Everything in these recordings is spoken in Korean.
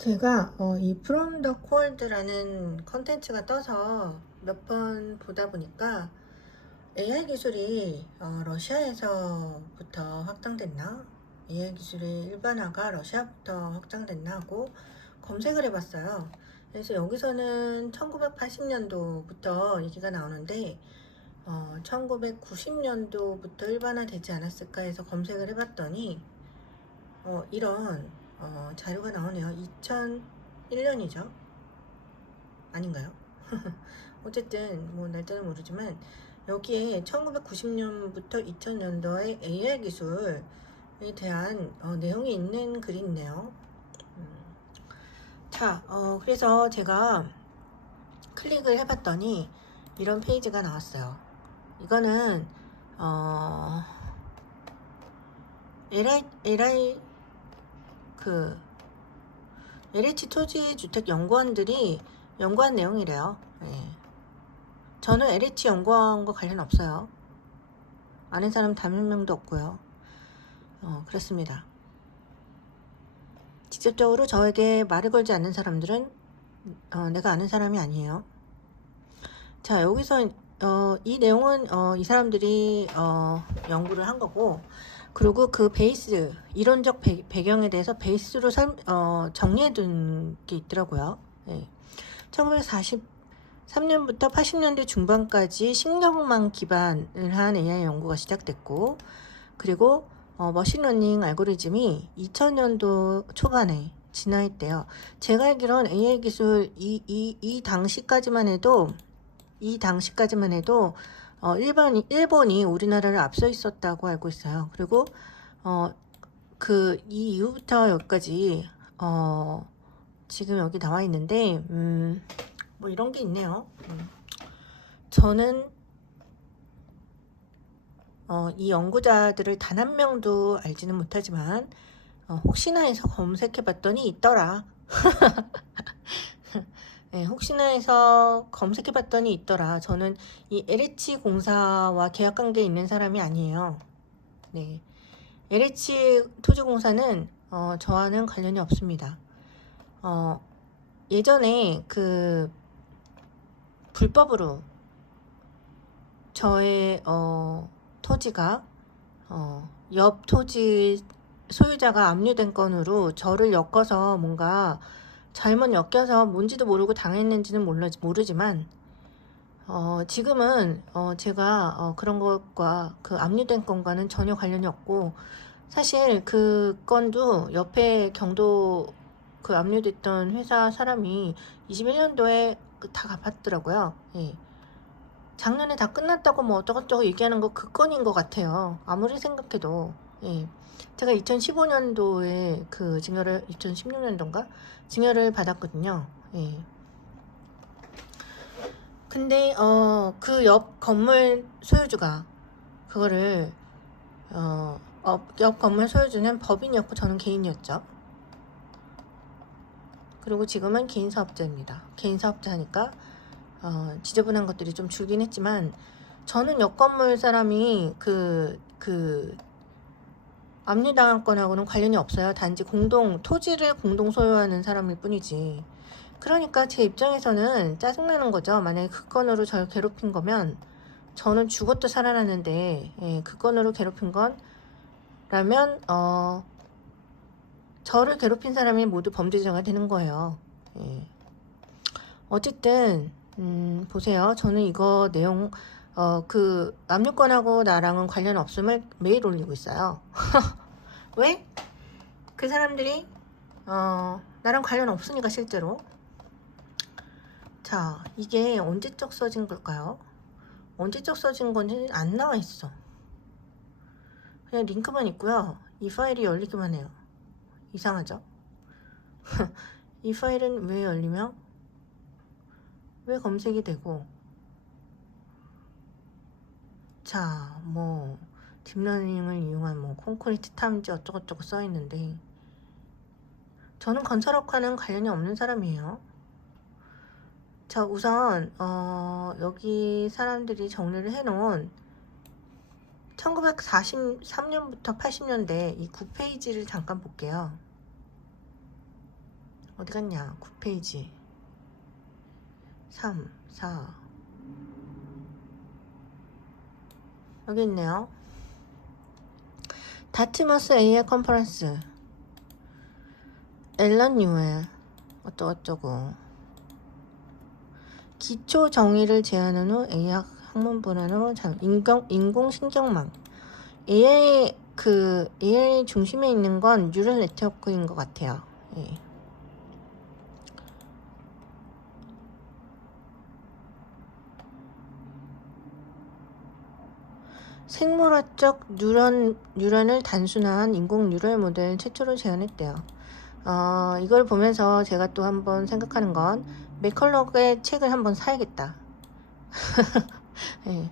제가 이 From the Cold라는 컨텐츠가 떠서 몇 번 보다 보니까 AI 기술이 러시아에서부터 확장됐나? AI 기술의 일반화가 러시아부터 확장됐나 하고 검색을 해봤어요. 그래서 여기서는 1980년도부터 얘기가 나오는데 1990년도부터 일반화되지 않았을까 해서 검색을 해봤더니 이런 자료가 나오네요. 2001년이죠. 아닌가요? 어쨌든 뭐 날짜는 모르지만 여기에 1990년부터 2000년도의 AI 기술에 대한 내용이 있는 글이 있네요. 자, 그래서 제가 클릭을 해봤더니 이런 페이지가 나왔어요. 이거는 LH 토지주택연구원들이 연구한 내용이래요. 예. 저는 LH 연구원과 관련 없어요. 아는 사람 단 한 명도 없고요. 그렇습니다. 직접적으로 저에게 말을 걸지 않는 사람들은 내가 아는 사람이 아니에요. 자, 여기서 이 내용은 이 사람들이 연구를 한 거고, 그리고 그 베이스, 이론적 배경에 대해서 베이스로 정리해 둔 게 있더라고요. 예. 1943년부터 80년대 중반까지 신경망 기반을 한 AI 연구가 시작됐고, 그리고 머신러닝 알고리즘이 2000년도 초반에 진화했대요. 제가 알기로는 AI 기술 이 당시까지만 해도 일본이 우리나라를 앞서 있었다고 알고 있어요. 그리고 이 이후부터 여기까지 지금 여기 나와 있는데 뭐 이런 게 있네요. 저는 이 연구자들을 단 한 명도 알지는 못하지만 혹시나 해서 검색해 봤더니 있더라. 네, 혹시나 해서 검색해 봤더니 있더라. 저는 이 LH 공사와 계약 관계에 있는 사람이 아니에요. 네. LH 토지공사는 저와는 관련이 없습니다. 예전에 그 불법으로 저의 토지가 옆 토지 소유자가 압류된 건으로 저를 엮어서 뭔가 잘못 엮여서 뭔지도 모르고 당했는지는 모르지만 지금은 제가 그런 것과 그 압류된 건과는 전혀 관련이 없고, 사실 그 건도 옆에 경도 그 압류됐던 회사 사람이 21년도에 다 갚았더라고요. 예. 작년에 다 끝났다고 뭐 어쩌고저쩌고 얘기하는 거 그 건인 것 같아요. 아무리 생각해도. 예. 제가 2015년도에 그 증여를, 2016년도인가? 증여를 받았거든요. 예. 근데 그 옆 건물 소유주가 그거를 옆 건물 소유주는 법인이었고 저는 개인이었죠. 그리고 지금은 개인 사업자입니다. 개인 사업자니까 지저분한 것들이 좀 줄긴 했지만, 저는 옆 건물 사람이 압류당한 건하고는 관련이 없어요. 단지 토지를 공동 소유하는 사람일 뿐이지. 그러니까 제 입장에서는 짜증나는 거죠. 만약에 그 건으로 저를 괴롭힌 거면 저는 죽어도 살아났는데, 예, 그 건으로 괴롭힌 건라면 저를 괴롭힌 사람이 모두 범죄자가 되는 거예요. 예. 어쨌든 보세요. 저는 이거 내용 그 압류권하고 나랑은 관련 없음을 매일 올리고 있어요. 왜? 그 사람들이 나랑 관련 없으니까 실제로. 자, 이게 언제적 써진 걸까요? 언제적 써진 건지 안 나와 있어. 그냥 링크만 있고요. 이 파일이 열리기만 해요. 이상하죠? 이 파일은 왜 열리며 왜 검색이 되고, 자, 뭐 딥러닝을 이용한 뭐 콘크리트 탐지 어쩌고저쩌고 써 있는데, 저는 건설업과는 관련이 없는 사람이에요. 자, 우선 여기 사람들이 정리를 해놓은 1943년부터 80년대 이 9페이지를 잠깐 볼게요. 어디 갔냐? 9페이지 3, 4 여기 있네요. 다트머스 AI 컨퍼런스 앨런 뉴웰 어쩌고저쩌고 기초 정의를 제안한 후 AI 학문 분야로 인공신경망 AI 중심에 있는 건 뉴럴 네트워크인 것 같아요. 예. 생물학적 뉴런을 단순한 인공 뉴럴 모델 최초로 제안했대요. 이걸 보면서 제가 또 한번 생각하는 건 맥컬럭의 책을 한번 사야겠다. 네.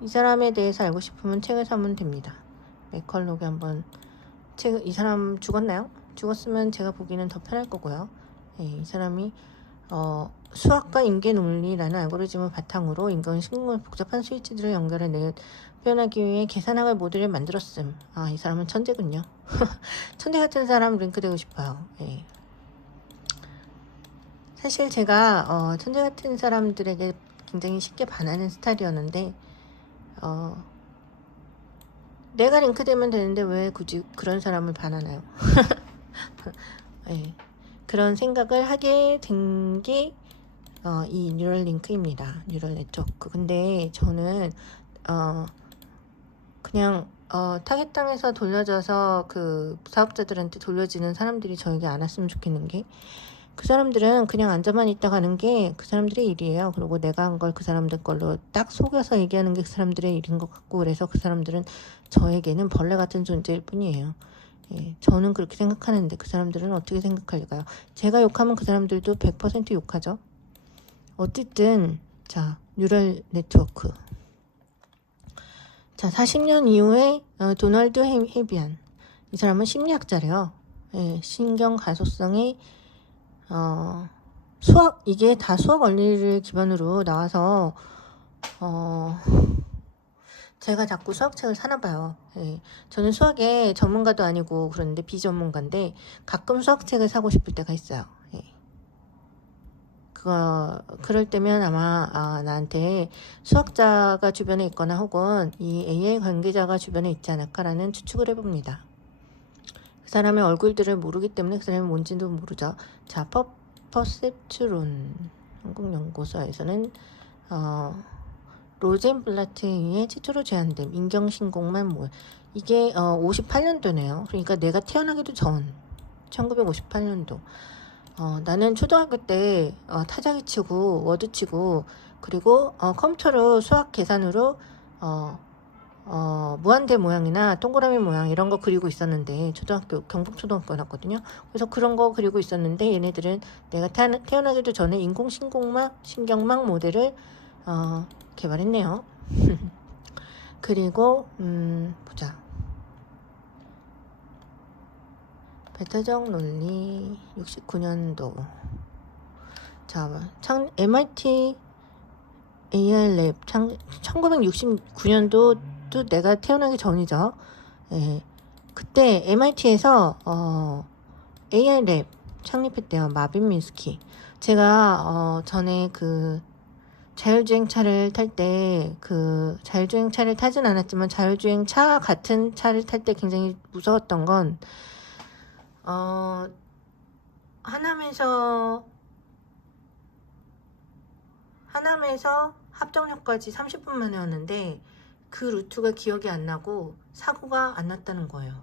이 사람에 대해서 알고 싶으면 책을 사면 됩니다. 맥컬럭이 한번 이 사람 죽었나요? 죽었으면 제가 보기는 더 편할 거고요. 네, 이 사람이 수학과 인계 논리라는 알고리즘을 바탕으로 인공신경을 복잡한 스위치들을 연결해 표현하기 위해 계산학을 모델을 만들었음. 이 사람은 천재군요. 천재 같은 사람 링크되고 싶어요. 예. 사실 제가 천재 같은 사람들에게 굉장히 쉽게 반하는 스타일이었는데 내가 링크되면 되는데 왜 굳이 그런 사람을 반하나요? 예. 그런 생각을 하게 된 게 이 뉴럴 링크입니다. 뉴럴 네트워크. 근데 저는 그냥 타겟당에서 돌려져서 그 사업자들한테 돌려지는 사람들이 저에게 안 왔으면 좋겠는 게, 그 사람들은 그냥 앉아만 있다 가는 게 그 사람들의 일이에요. 그리고 내가 한 걸 그 사람들 걸로 딱 속여서 얘기하는 게 그 사람들의 일인 것 같고, 그래서 그 사람들은 저에게는 벌레 같은 존재일 뿐이에요. 예, 저는 그렇게 생각하는데 그 사람들은 어떻게 생각할까요? 제가 욕하면 그 사람들도 100% 욕하죠. 어쨌든 자, 뉴럴 네트워크. 자, 40년 이후에 도널드 헤비안, 이 사람은 심리학자래요. 예, 신경 가소성의 수학, 이게 다 수학 원리를 기반으로 나와서 제가 자꾸 수학책을 사나봐요. 예, 저는 수학의 전문가도 아니고 그런데 비전문가인데 가끔 수학책을 사고 싶을 때가 있어요. 예. 그럴 때면 아마 나한테 수학자가 주변에 있거나 혹은 이 AI 관계자가 주변에 있지 않을까라는 추측을 해봅니다. 그 사람의 얼굴들을 모르기 때문에 그 사람이 뭔지도 모르죠. 자, 퍼셉트론 한국연구소에서는 로젠블라트에 의해 최초로 제안된 인경신공만 이게 58년도네요. 그러니까 내가 태어나기도 전 1958년도. 나는 초등학교 때 타자기 치고 워드 치고 그리고 컴퓨터로 수학 계산으로 무한대 모양이나 동그라미 모양 이런 거 그리고 있었는데, 초등학교 경북초등학교 나왔거든요. 그래서 그런 거 그리고 있었는데 얘네들은 내가 태어나기도 전에 인공신경망 모델을 개발했네요. 그리고 보자. 배타적 논리 69년도. 자, MIT AI 랩 1969년도도 내가 태어나기 전이죠. 예. 그때 MIT에서 AI 랩 창립했대요. 마빈 미스키. 제가 전에 그 자율주행차를 탈 때, 그 자율주행차를 타진 않았지만 자율주행차 같은 차를 탈 때 굉장히 무서웠던 건 하남에서 합정역까지 30분 만에 왔는데 그 루트가 기억이 안 나고 사고가 안 났다는 거예요.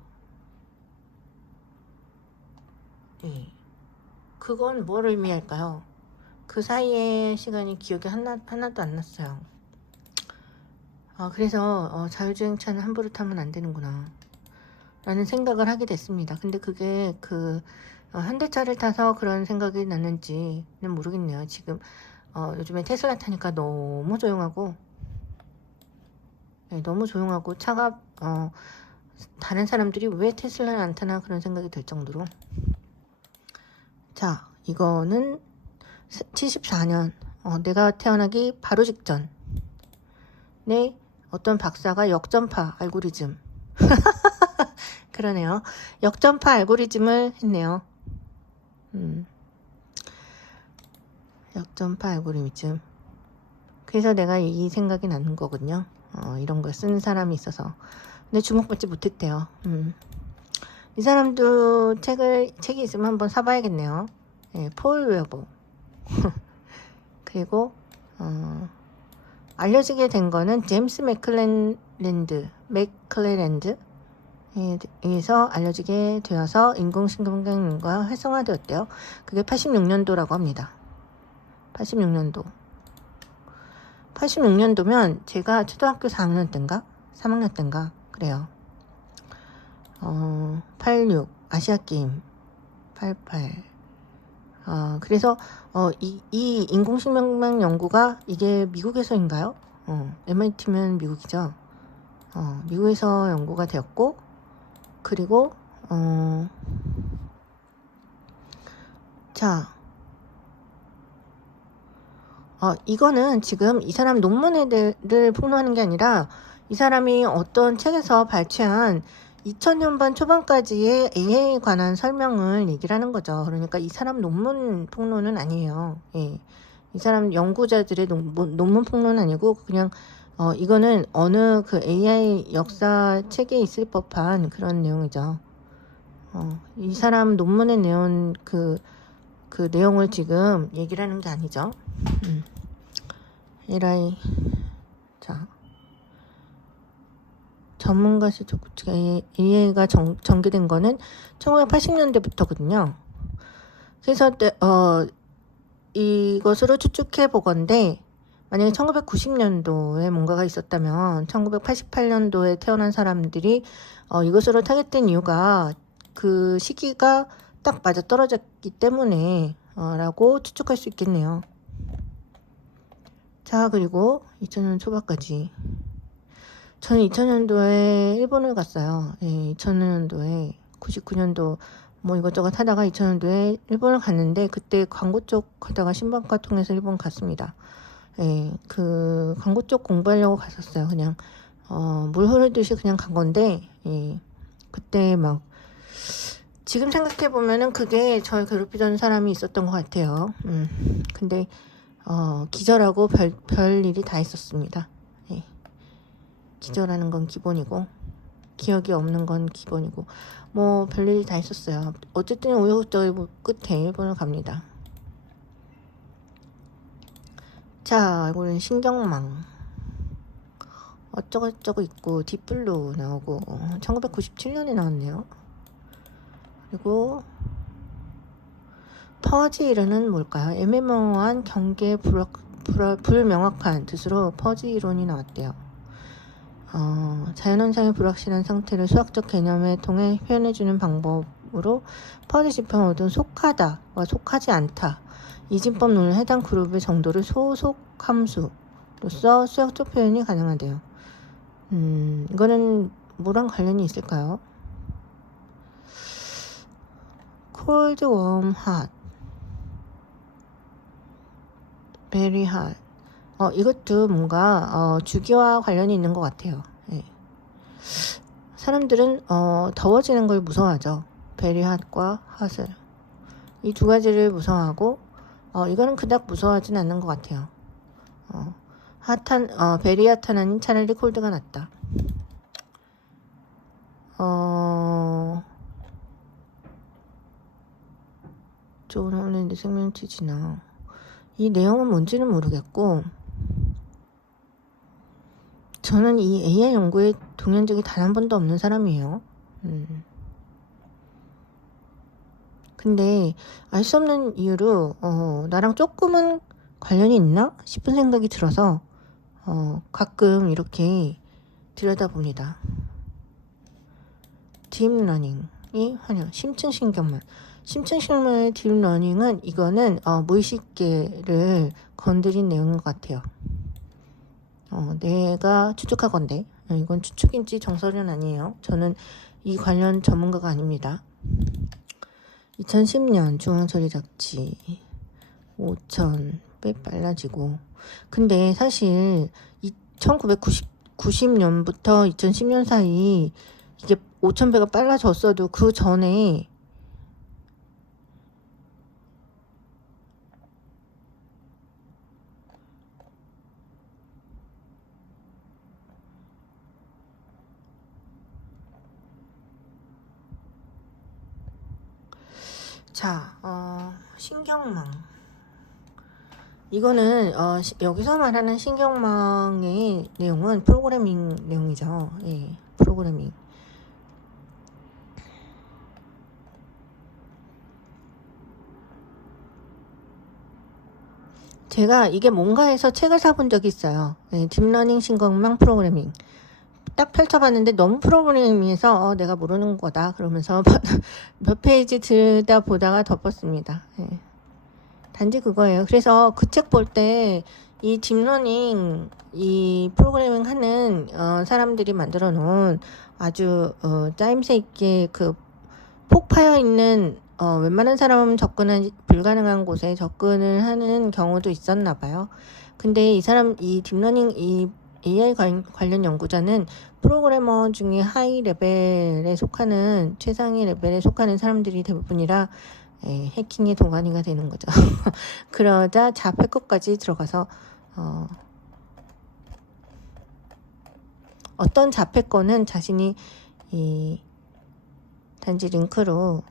예. 그건 뭘 의미할까요? 그 사이에 시간이 기억이 하나도 안 났어요. 그래서 자율주행차는 함부로 타면 안 되는구나 라는 생각을 하게 됐습니다. 근데 그게 현대차를 타서 그런 생각이 났는지는 모르겠네요. 지금 요즘에 테슬라 타니까 너무 조용하고, 네, 너무 조용하고 차가 다른 사람들이 왜 테슬라를 안 타나 그런 생각이 들 정도로. 자, 이거는 74년 내가 태어나기 바로 직전에 어떤 박사가 역전파 알고리즘 그러네요. 역전파 알고리즘을 했네요. 역전파 알고리즘. 그래서 내가 이 생각이 나는 거거든요. 이런 걸 쓰는 사람이 있어서. 근데 주목받지 못했대요. 이 사람도 책이 있으면 한번 사봐야겠네요. 예, 폴 웨버. 그리고, 알려지게 된 거는 제임스 맥클레랜드 에서 알려지게 되어서 인공신경과 활성화되었대요. 그게 86년도라고 합니다. 86년도면 제가 초등학교 4학년 때인가? 3학년 때인가? 그래요. 86 아시아게임 88. 그래서 이 인공신경 연구가 이게 미국에서인가요? MIT면 미국이죠. 미국에서 연구가 되었고, 그리고 자, 이거는 지금 이 사람 논문을 폭로하는 게 아니라 이 사람이 어떤 책에서 발췌한 2000년반 초반까지의 AI에 관한 설명을 얘기를 하는 거죠. 그러니까 이 사람 논문 폭로는 아니에요. 예. 이 사람 연구자들의 논문 폭로는 아니고 그냥 이거는 어느 그 AI 역사 책에 있을 법한 그런 내용이죠. 이 사람 논문의 내용 그 내용을 지금 얘기를 하는 게 아니죠. AI 자 전문가실 AI가 전개된 거는 1980년대부터거든요. 그래서 이것으로 추측해 보건대 만약에 1990년도에 뭔가가 있었다면 1988년도에 태어난 사람들이 이것으로 타겟된 이유가 그 시기가 딱 맞아 떨어졌기 때문에 라고 추측할 수 있겠네요. 자, 그리고 2000년 초반까지 저는 2000년도에 일본을 갔어요. 예, 2000년도에 99년도 뭐 이것저것 하다가 2000년도에 일본을 갔는데 그때 광고 쪽 하다가 신문과 통해서 일본 갔습니다. 예, 그 광고 쪽 공부하려고 갔었어요. 그냥 물 흐르듯이 그냥 간 건데 예, 그때 막 지금 생각해 보면은 그게 저를 괴롭히던 사람이 있었던 것 같아요. 근데 기절하고 별 일이 다 있었습니다. 예. 기절하는 건 기본이고 기억이 없는 건 기본이고 뭐 별일이 다 있었어요. 어쨌든 우여곡절 끝에 일본을 갑니다. 자, 이거는 신경망 어쩌고저쩌고 있고 딥블루 나오고 1997년에 나왔네요. 그리고 퍼지 이론은 뭘까요? 애매모호한 경계 불명확한 뜻으로 퍼지 이론이 나왔대요. 자연현상의 불확실한 상태를 수학적 개념에 통해 표현해주는 방법으로 퍼지 지표를 얻은 속하다와 속하지 않다 이진법론을 해당 그룹의 정도를 소속함수로서 수학적 표현이 가능하대요. 이거는 뭐랑 관련이 있을까요? cold, warm, hot, very hot. 이것도 뭔가 주기와 관련이 있는 것 같아요. 예. 사람들은 더워지는 걸 무서워하죠. very hot과 hot을. 이 두 가지를 무서워하고 이거는 그닥 무서워하진 않는 것 같아요. very 핫한 차라리 콜드가 낫다. 좋은 오늘의 생명치 진화. 이 내용은 뭔지는 모르겠고 저는 이 AI 연구에 동의한 적이 단 한 번도 없는 사람이에요. 근데 알 수 없는 이유로 나랑 조금은 관련이 있나 싶은 생각이 들어서 가끔 이렇게 들여다봅니다. 딥러닝이 심층신경만의 딥러닝은 이거는 무의식계를 건드린 내용인 것 같아요. 내가 추측하건데 이건 추측인지 정설은 아니에요. 저는 이 관련 전문가가 아닙니다. 2010년 중앙처리 잡지 5,000배 빨라지고 근데 사실 1990년부터 2010년 사이 이게 5,000배가 빨라졌어도 그 전에 자, 신경망. 이거는 여기서 말하는 신경망의 내용은 프로그래밍 내용이죠. 예, 프로그래밍. 제가 이게 뭔가 해서 책을 사본 적이 있어요. 예, 딥러닝 신경망 프로그래밍. 딱 펼쳐봤는데 너무 프로그래밍에서 내가 모르는 거다 그러면서 몇 페이지 들다 보다가 덮었습니다. 예. 단지 그거예요. 그래서 그 책 볼 때 이 딥러닝 이 프로그래밍 하는 사람들이 만들어 놓은 아주 짜임새 있게 그 폭 파여 있는 웬만한 사람은 접근은 불가능한 곳에 접근을 하는 경우도 있었나 봐요. 근데 이 딥러닝 이 AI 관련 연구자는 프로그래머 중에 하이 레벨에 속하는 최상위 레벨에 속하는 사람들이 대부분이라 해킹의 동반이가 되는 거죠. 그러자 자폐컷까지 들어가서 어떤 자폐건은 자신이 단지 링크로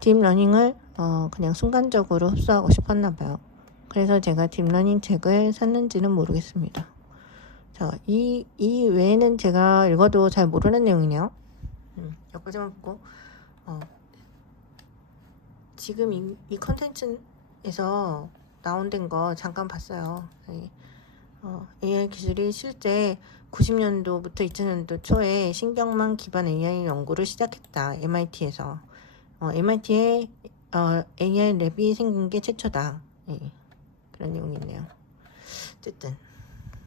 딥러닝을 그냥 순간적으로 흡수하고 싶었나 봐요. 그래서 제가 딥러닝 책을 샀는지는 모르겠습니다. 자, 이 외에는 제가 읽어도 잘 모르는 내용이네요. 여기까지만 보고 지금 이 컨텐츠에서 나온된 거 잠깐 봤어요. AI 기술이 실제 90년도부터 2000년도 초에 신경망 기반 AI 연구를 시작했다. MIT에서. MIT에 AI 랩이 생긴 게 최초다. 그런 내용이 있네요. 어쨌든